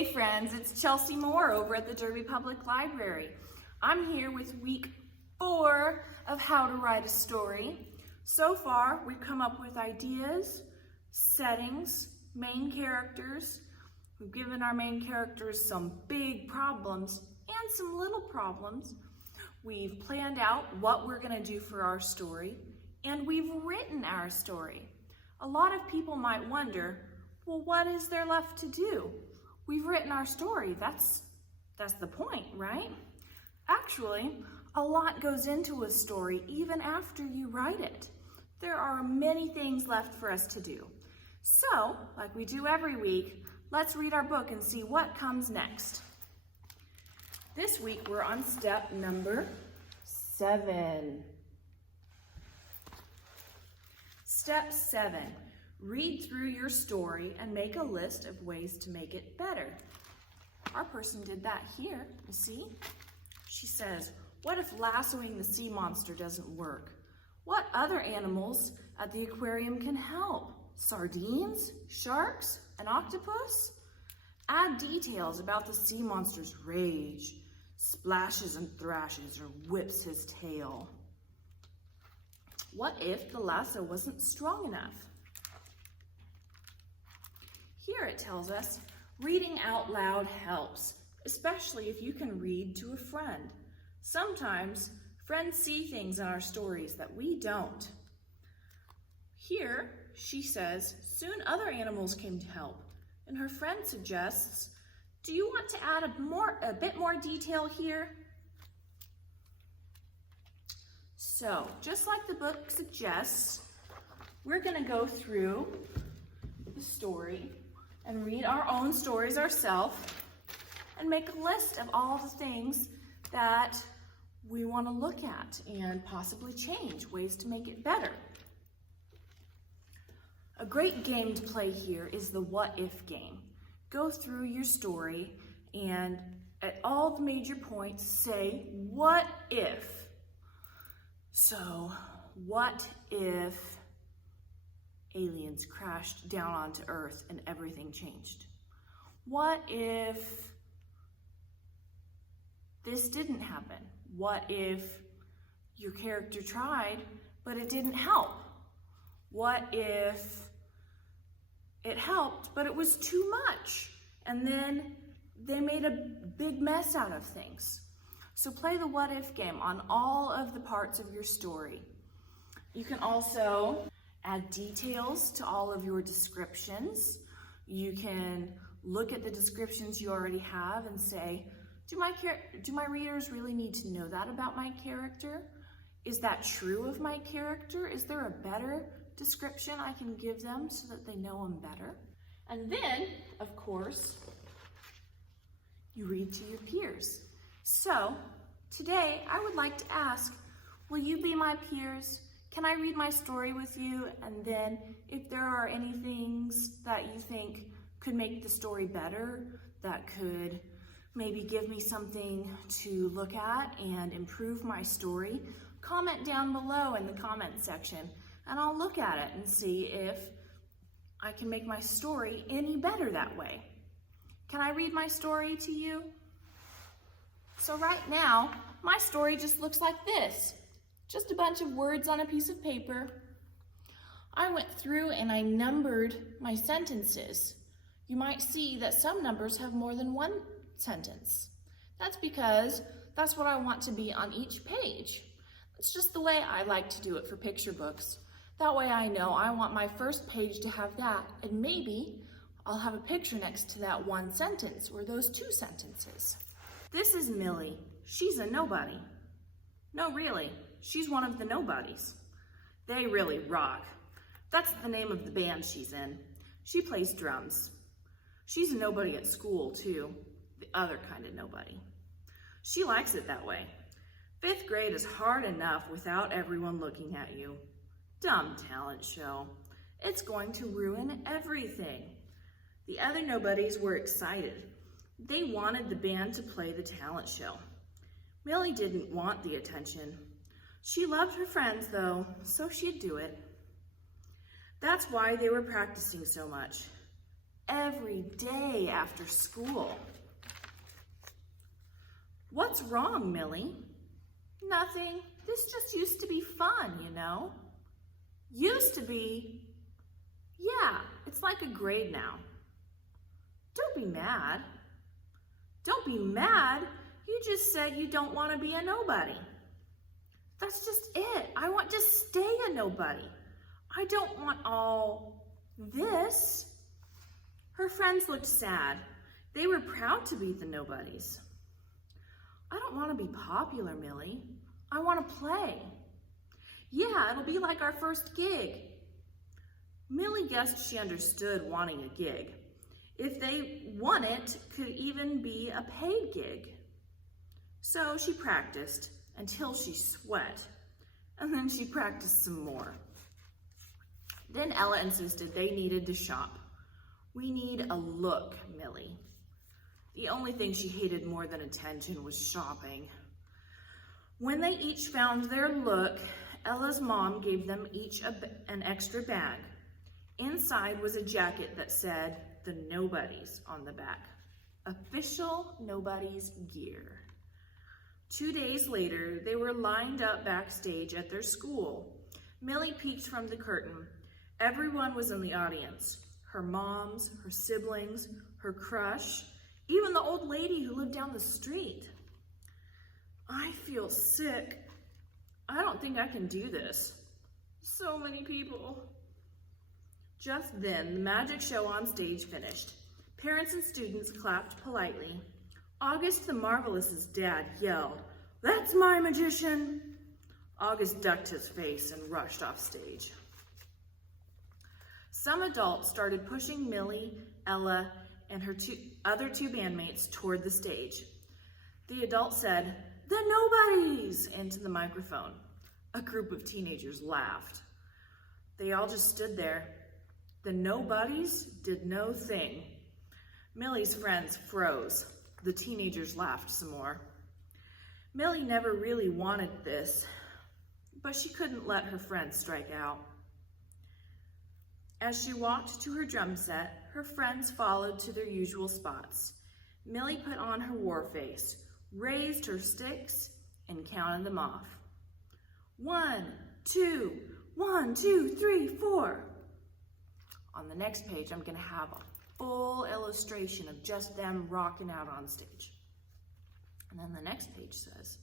Hey friends, it's Chelsea Moore over at the Derby Public Library. I'm here with week 4 of How to Write a Story. So far, we've come up with ideas, settings, main characters. We've given our main characters some big problems and some little problems. We've planned out what we're going to do for our story, and we've written our story. A lot of people might wonder, well, what is there left to do? We've written our story. That's the point, right? Actually, a lot goes into a story even after you write it. There are many things left for us to do. So, like we do every week, let's read our book and see what comes next. This week we're on step number 7. Step 7. Read through your story and make a list of ways to make it better. Our person did that here, you see? She says, what if lassoing the sea monster doesn't work? What other animals at the aquarium can help? Sardines, sharks, an octopus? Add details about the sea monster's rage, splashes and thrashes, or whips his tail. What if the lasso wasn't strong enough? Here it tells us, reading out loud helps, especially if you can read to a friend. Sometimes friends see things in our stories that we don't. Here she says, soon other animals came to help, and her friend suggests, do you want to add a bit more detail here? So, just like the book suggests, we're going to go through the story and read our own stories ourselves and make a list of all the things that we want to look at and possibly change, ways to make it better. A great game to play here is the what if game. Go through your story and at all the major points say, what if? So, what if aliens crashed down onto Earth and everything changed? What if this didn't happen? What if your character tried, but it didn't help? What if it helped, but it was too much? And then they made a big mess out of things. So play the what if game on all of the parts of your story. You can also add details to all of your descriptions. You can look at the descriptions you already have and say, do my readers really need to know that about my character? Is that true of my character? Is there a better description I can give them so that they know them better? And then, of course, you read to your peers. So, today I would like to ask, will you be my peers? Can I read my story with you? And then if there are any things that you think could make the story better, that could maybe give me something to look at and improve my story, comment down below in the comment section and I'll look at it and see if I can make my story any better that way. Can I read my story to you? So right now, my story just looks like this. Just a bunch of words on a piece of paper. I went through and I numbered my sentences. You might see that some numbers have more than one sentence. That's because that's what I want to be on each page. It's just the way I like to do it for picture books. That way I know I want my first page to have that, and maybe I'll have a picture next to that one sentence or those 2 sentences. This is Millie. She's a nobody. No, really. She's one of the nobodies. They really rock. That's the name of the band she's in. She plays drums. She's a nobody at school, too. The other kind of nobody. She likes it that way. 5th grade is hard enough without everyone looking at you. Dumb talent show. It's going to ruin everything. The other nobodies were excited. They wanted the band to play the talent show. Millie didn't want the attention. She loved her friends, though, so she'd do it. That's why they were practicing so much. every day after school. What's wrong, Millie? Nothing. This just used to be fun, you know. Used to be? Yeah, it's like a grade now. Don't be mad. Don't be mad. You just said you don't want to be a nobody. That's just it. I want to stay a nobody. I don't want all this. Her friends looked sad. They were proud to be the nobodies. I don't want to be popular, Millie. I want to play. Yeah, it'll be like our first gig. Millie guessed she understood wanting a gig. If they won it, could even be a paid gig. So she practiced until she sweat, and then she practiced some more. Then Ella insisted they needed to shop. We need a look, Millie. The only thing she hated more than attention was shopping. When they each found their look, Ella's mom gave them each an extra bag. Inside was a jacket that said, "The Nobodies" on the back. Official Nobodies gear. 2 days later, they were lined up backstage at their school. Millie peeked from the curtain. Everyone was in the audience. Her moms, her siblings, her crush, even the old lady who lived down the street. I feel sick. I don't think I can do this. So many people. Just then, the magic show on stage finished. Parents and students clapped politely. August the Marvelous's dad yelled, "That's my magician!" August ducked his face and rushed off stage. Some adults started pushing Millie, Ella, and her other two bandmates toward the stage. The adult said, "The Nobodies!" into the microphone. A group of teenagers laughed. They all just stood there. The Nobodies did no thing. Millie's friends froze. The teenagers laughed some more. Millie never really wanted this, but she couldn't let her friends strike out. As she walked to her drum set, her friends followed to their usual spots. Millie put on her war face, raised her sticks, and counted them off. 1, 2, 1, 2, 3, 4. On the next page, I'm going to have a full illustration of just them rocking out on stage. And then the next page says,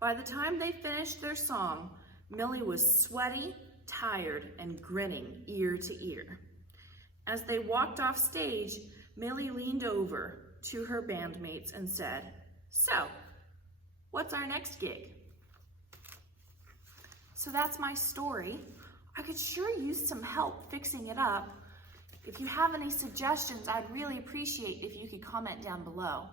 by the time they finished their song, Millie was sweaty, tired, and grinning ear to ear. As they walked off stage, Millie leaned over to her bandmates and said, "So, what's our next gig?" So that's my story. I could sure use some help fixing it up. If you have any suggestions, I'd really appreciate if you could comment down below.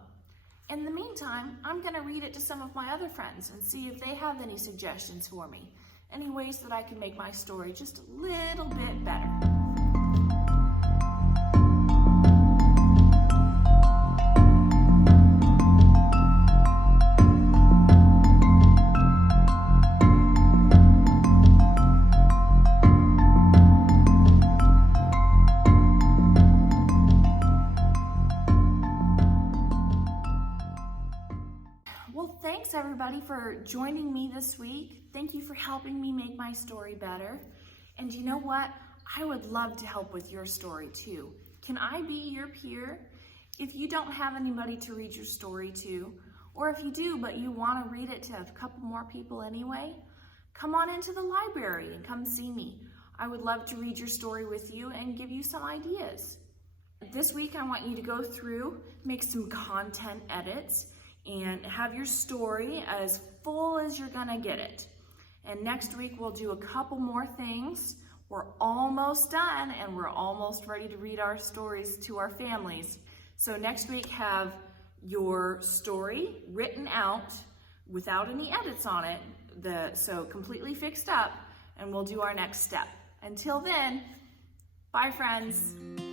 In the meantime, I'm going to read it to some of my other friends and see if they have any suggestions for me, any ways that I can make my story just a little bit better. Thanks everybody for joining me this week. Thank you for helping me make my story better. And you know what? I would love to help with your story too. Can I be your peer? If you don't have anybody to read your story to, or if you do but you want to read it to a couple more people anyway, come on into the library and come see me. I would love to read your story with you and give you some ideas. This week I want you to go through, make some content edits, and have your story as full as you're gonna get it. And next week we'll do a couple more things. We're almost done and we're almost ready to read our stories to our families. So next week have your story written out without any edits on it, so completely fixed up, and we'll do our next step. Until then, bye friends.